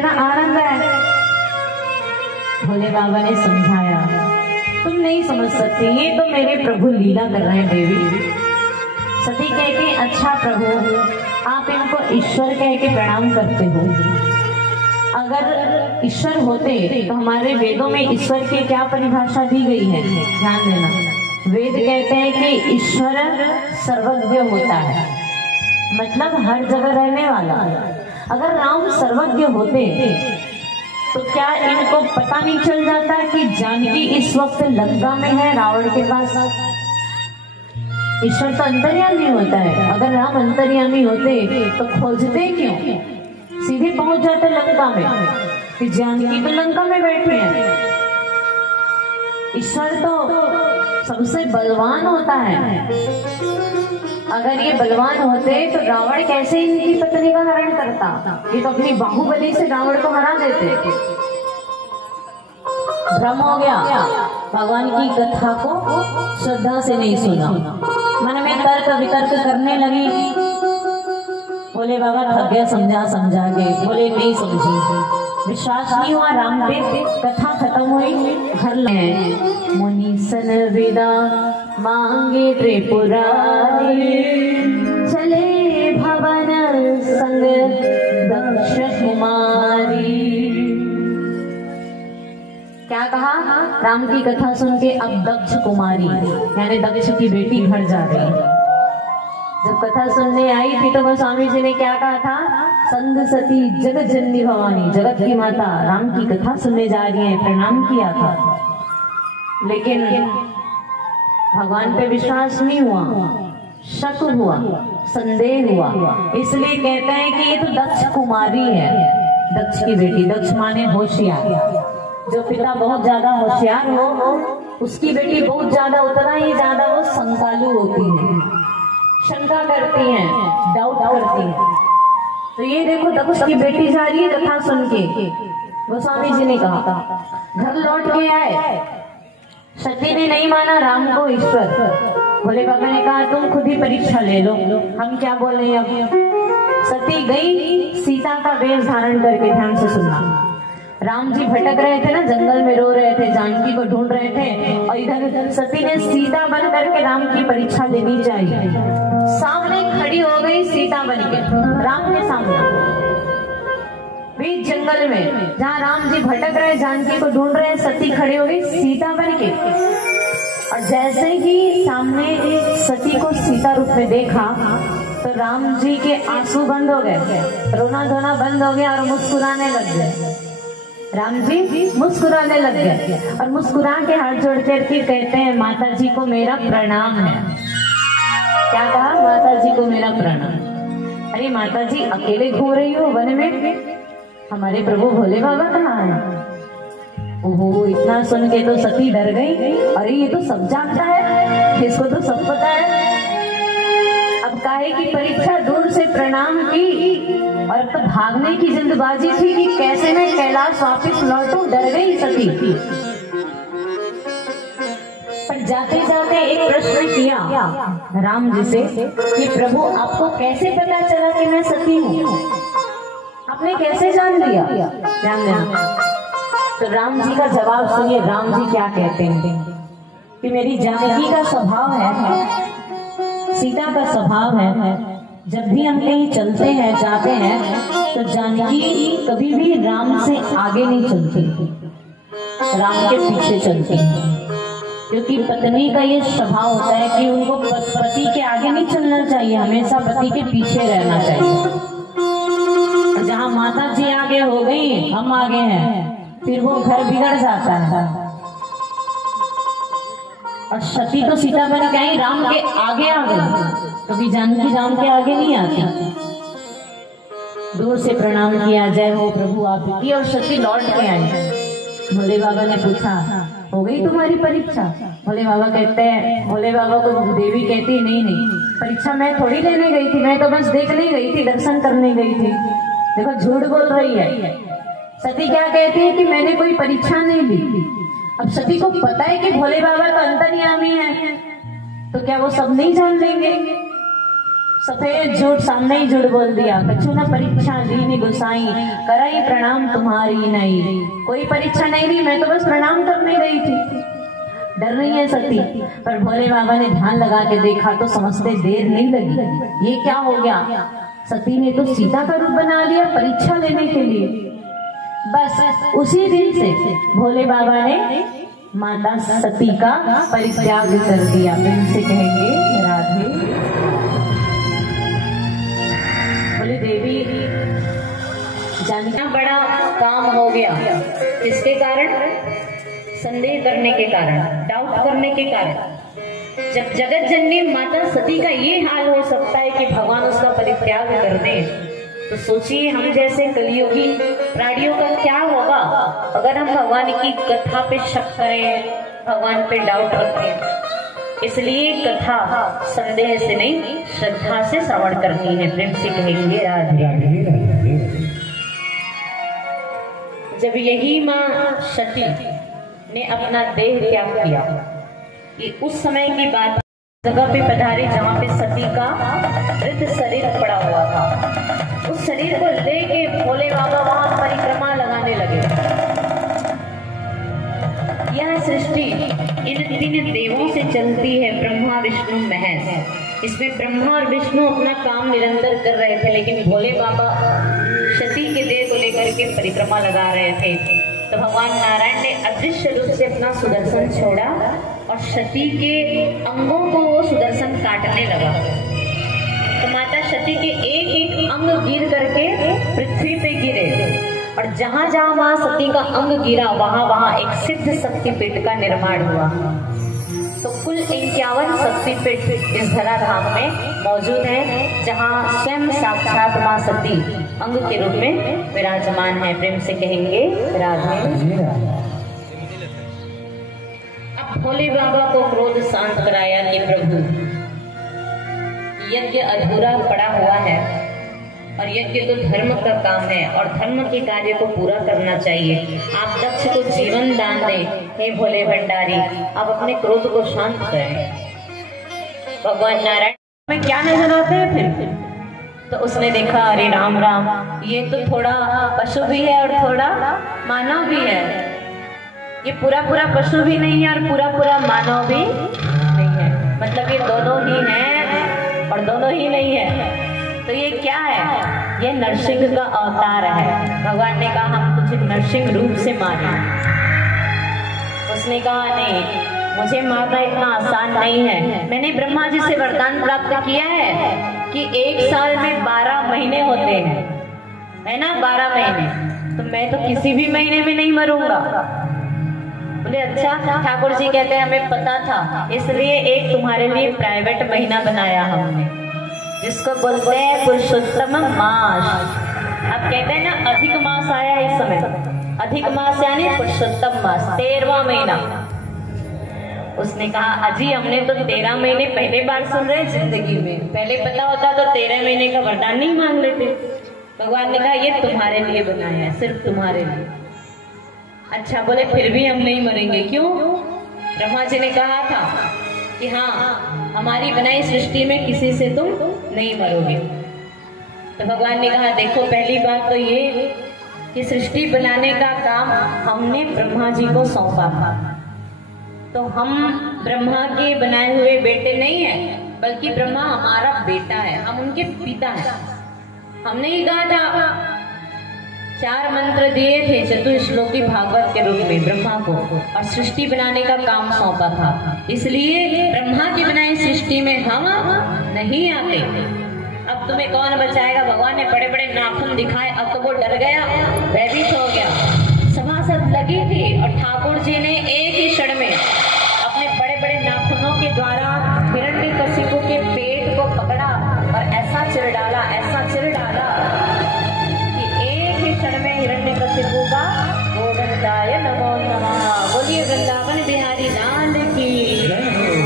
ना आनंद है। भोले बाबा ने समझाया, तुम नहीं समझ सकती, ये तो मेरे प्रभु लीला कर रहे हैं देवी। सती कहती, अच्छा प्रभु, आप इनको ईश्वर कह के प्रणाम करते हो। अगर ईश्वर होते तो हमारे वेदों में ईश्वर की क्या परिभाषा दी गई है, ध्यान देना। वेद कहते हैं कि ईश्वर सर्वज्ञ होता है, मतलब हर जगह रहने वाला। अगर राम सर्वज्ञ होते तो क्या इनको पता नहीं चल जाता कि जानकी इस वक्त लंका में है रावण के पास? ईश्वर तो अंतर्यामी होता है। अगर राम अंतर्यामी होते तो खोजते क्यों, सीधे पहुंच जाते लंका में कि जानकी तो लंका में बैठे हैं। ईश्वर तो सबसे बलवान होता है। अगर ये बलवान होते तो रावण कैसे इनकी पत्नी का हरण करता? ये तो अपनी बाहुबली से रावण को हरा देते। भ्रम हो गया, भगवान की कथा को श्रद्धा से नहीं सुना, मन में तर्क वितर्क करने लगी। बोले बाबा थक गया समझा समझा के, बोले नहीं समझी, विश्वास नहीं हुआ राम पे। कथा खत्म हुई, घर ले मुनि सन विदा मांगे त्रिपुरारी, चले भवन संग दक्ष कुमारी। क्या कहा? राम की कथा सुन के अब दक्ष कुमारी यानी दक्ष की बेटी घर जा रही है। जब कथा सुनने आई थी तो गोस्वामी जी ने क्या कहा था? संग सती जगत जननी भवानी, जगत की माता राम की कथा सुनने जा रही है, प्रणाम किया था। लेकिन भगवान पे विश्वास नहीं हुआ, शक हुआ, संदेह हुआ। इसलिए कहते हैं कि ये तो दक्ष कुमारी है, दक्ष की बेटी। दक्ष माने होशियार। जो पिता बहुत ज्यादा होशियार हो उसकी बेटी बहुत ज्यादा, उतना ही ज्यादा वो शंकालु होती है, शंका करती हैं, डाउट करती हैं। तो ये देखो दक्ष की बेटी जा रही है कथा सुन के। गोस्वामी जी ने कहा, घर लौट के आए, सती ने नहीं माना राम को ईश्वर। भोले बाबा ने कहा तुम खुद ही परीक्षा ले लो, हम क्या बोल रहे हैं अब। सती गई सीता का वेश धारण करके, ध्यान से सुनना। राम जी भटक रहे थे ना, जंगल में रो रहे थे, जानकी को ढूंढ रहे थे, और इधर सती ने सीता बन करके राम की परीक्षा लेनी चाहिए। सामने खड़ी हो गई सीता बन के, राम के सामने बीच जंगल में, जहाँ राम जी भटक रहे, जानकी को ढूंढ रहे, सती खड़ी हो गई सीता बन के। और जैसे ही सामने सती को सीता रूप में देखा तो राम जी के आंसू बंद हो गए, रोना धोना बंद हो गया और मुस्कुराने लग गए। राम जी मुस्कुराने लग गए और मुस्कुरा के हाथ जोड़ करके कहते हैं, माता जी को मेरा प्रणाम है। क्या कहा? माता जी को मेरा प्रणाम। अरे माता जी अकेले घूम रही हो वन में, हमारे प्रभु भोले बाबा कहाँ है? ओहो, इतना सुन के तो सती डर गई। अरे ये तो सब जानता है, इसको तो सब पता है। अब काहे की परीक्षा, दूर से प्रणाम की और तो भागने की जल्दबाजी थी कि कैसे मैं कैलाश वापस लौटूं। डर गई सती। पर जाते जाते एक प्रश्न किया राम जी से कि प्रभु आपको कैसे पता चला कि मैं सती हूँ? आपने कैसे जान लिया? ध्यान देना। तो राम जी का जवाब सुनिए, राम जी क्या कहते हैं कि मेरी जानकी का स्वभाव है, सीता का स्वभाव है, जब भी हम कहीं चलते हैं जाते हैं तो जानकी कभी भी राम से आगे नहीं चलती, राम के पीछे चलती है। क्योंकि पत्नी का ये स्वभाव होता है कि उनको पति के आगे नहीं चलना चाहिए, हमेशा पति के पीछे रहना चाहिए। जहाँ माता जी आगे हो गई, हम आगे हैं, फिर वो घर बिगड़ जाता है। और सती तो सीता बन के आई, राम के आगे आ गई, कभी जानकी राम के आगे नहीं आती। दूर से प्रणाम किया, जय हो प्रभु आपकी, और सती लौट के आई। भोले बाबा ने पूछा, हो गई तुम्हारी परीक्षा? भोले बाबा कहते हैं, भोले बाबा को देवी कहती, नहीं नहीं, परीक्षा मैं थोड़ी लेने गई थी, मैं तो बस देखने गई थी, दर्शन करने गई थी। देखो झूठ बोल रही है सती। क्या कहती है कि मैंने कोई परीक्षा नहीं ली। अब सती को पता है कि भोले बाबा तो अंतर्यामी है, तो क्या वो सब नहीं जान लेंगे? सफेद झूठ सामने ही झूठ बोल दिया। कछु न परीक्षा दीनी गुसाई, कराई प्रणाम तुम्हारी नहीं। कोई परीक्षा नहीं दी, मैं तो बस प्रणाम करने गई थी। डर रही है सती, पर भोले बाबा ने ध्यान लगा के देखा तो समझते देर नहीं लगी। ये क्या हो गया, सती ने तो सीता का रूप बना लिया परीक्षा लेने के लिए। बस उसी दिन से भोले बाबा ने माता सती का परित्याग कर दिया। प्रेम से कहेंगे राधे। बोले देवी जानना बड़ा काम हो गया। इसके कारण संदेह करने के कारण, डाउट करने के कारण। जब जगत जननी माता सती का ये हाल हो सकता है कि भगवान उसका परित्याग कर दे, तो सोचिए हम जैसे कलियुगी प्राणियों का क्या होगा अगर हम भगवान की कथा पे शक करें, भगवान पे डाउट रखें। इसलिए कथा संदेह से नहीं, श्रद्धा से श्रवण करनी है। प्रेम से कहेंगे राधे। जब यही माँ सती ने अपना देह त्याग किया, ये उस समय की बात, जगह पे पधारी जहाँ पे सती का मृत शरीर पड़ा हुआ था। उस शरीर को लेके भोले बाबा वहां परिक्रमा लगाने लगे। यह सृष्टि इन 3 देवों से चलती है, ब्रह्मा विष्णु महेश। इसमें ब्रह्मा और विष्णु अपना काम निरंतर कर रहे थे, लेकिन भोले बाबा सती के देह को लेकर के परिक्रमा लगा रहे थे। तो भगवान नारायण ने अदृश्य रूप से अपना सुदर्शन छोड़ा और सती के अंगों को वो सुदर्शन काटने लगा। तो माता सती के एक एक अंग गिर करके पृथ्वी पे गिरे, और जहां जहां वहां सती का अंग गिरा वहां वहां एक सिद्ध शक्तिपीठ का निर्माण हुआ। तो कुल 51 शक्तिपीठ इस धराधाम में मौजूद है, जहां स्वयं साक्षात मां सती अंग के रूप में विराजमान है। प्रेम से कहेंगे राधे। अब भोले बाबा को क्रोध शांत कराया कि प्रभु यज्ञ अधूरा पड़ा हुआ है, और यज्ञ तो धर्म का काम है और धर्म के कार्य को पूरा करना चाहिए। आप दक्ष को जीवन दान दें। हे भोले भंडारी, आप अपने क्रोध को शांत करें। भगवान नारायण में क्या नजर आते हैं फिर? तो उसने देखा, अरे राम राम, ये तो थोड़ा पशु भी है और थोड़ा मानव भी है। ये पूरा पूरा पशु भी नहीं है और पूरा पूरा मानव भी नहीं है, मतलब ये दोनों ही हैं और दोनों ही नहीं है। तो ये क्या है? ये नरसिंह का अवतार है। भगवान ने कहा हम तुझे नरसिंह रूप से मारे। उसने कहा नहीं, मुझे मारना इतना आसान नहीं है। मैंने ब्रह्मा जी से वरदान प्राप्त किया है कि 1 साल में 12 महीने होते हैं, है ना, 12 महीने। तो मैं तो किसी भी महीने में नहीं मरूंगा। बोले अच्छा, ठाकुर जी कहते हैं हमें पता था, इसलिए एक तुम्हारे लिए प्राइवेट महीना बनाया हमने, जिसको बोलते हैं पुरुषोत्तम मास। अब कहते हैं ना अधिक मास आया इस समय, अधिक मास यानी पुरुषोत्तम मास, 13वां महीना। उसने कहा अजी हमने तो 13 महीने पहले बार सुन रहे जिंदगी में, पहले पता होता तो 13 महीने का वरदान नहीं मांग लेते। भगवान ने कहा ये तुम्हारे लिए बनाया है, सिर्फ तुम्हारे लिए। अच्छा, बोले फिर भी हम नहीं मरेंगे, क्यों? ब्रह्मा जी ने कहा था कि हाँ हमारी बनाई सृष्टि में किसी से तुम नहीं मरोगे। तो भगवान ने कहा देखो, पहली बात तो ये कि सृष्टि बनाने का काम हमने ब्रह्मा जी को सौंपा था, तो हम ब्रह्मा के बनाए हुए बेटे नहीं हैं, बल्कि ब्रह्मा हमारा बेटा है, हम उनके पिता हैं। हमने ही कहा था, 4 मंत्र दिए थे चतुश्लोकी भागवत के रूप में ब्रह्मा को, और सृष्टि बनाने का काम सौंपा था। इसलिए ब्रह्मा की बनाई सृष्टि में हम नहीं आते। अब तुम्हें कौन बचाएगा? भगवान ने बड़े बड़े नाखून दिखाए, अब तो वो डर गया, भयभीत हो गया। सभासद लगी थी और ठाकुर जी ने एक ही क्षण में अपने बड़े बड़े नाखूनों के द्वारा हिरण्यकशिपु के पेट को पकड़ा और ऐसा चिर डाला, ऐसा चिर डाला कि एक ही क्षण में हिरण्यकशिपु का गोविंदाय नमो नमः। बोलिए वृंदावन बिहारी लाल की,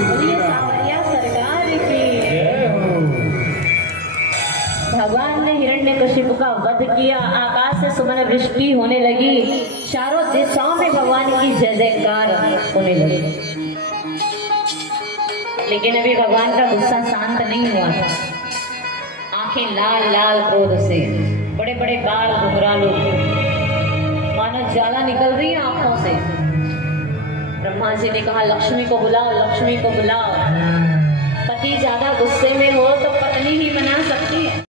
बोलिए सावरिया सरकार की। भगवान ने हिरण्यकशिपु का वध किया, आकाश से सुमन वृष्टि होने लगी, चारों दिशाओं में भगवान की जय जयकार होने लगी। लेकिन अभी भगवान का गुस्सा शांत नहीं हुआ था। आंखें लाल लाल क्रोध से, बड़े बड़े बाल घुंघरालू, मानो ज्वाला निकल रही है आंखों से। ब्रह्मा जी ने कहा लक्ष्मी को बुलाओ, लक्ष्मी को बुलाओ। पति ज्यादा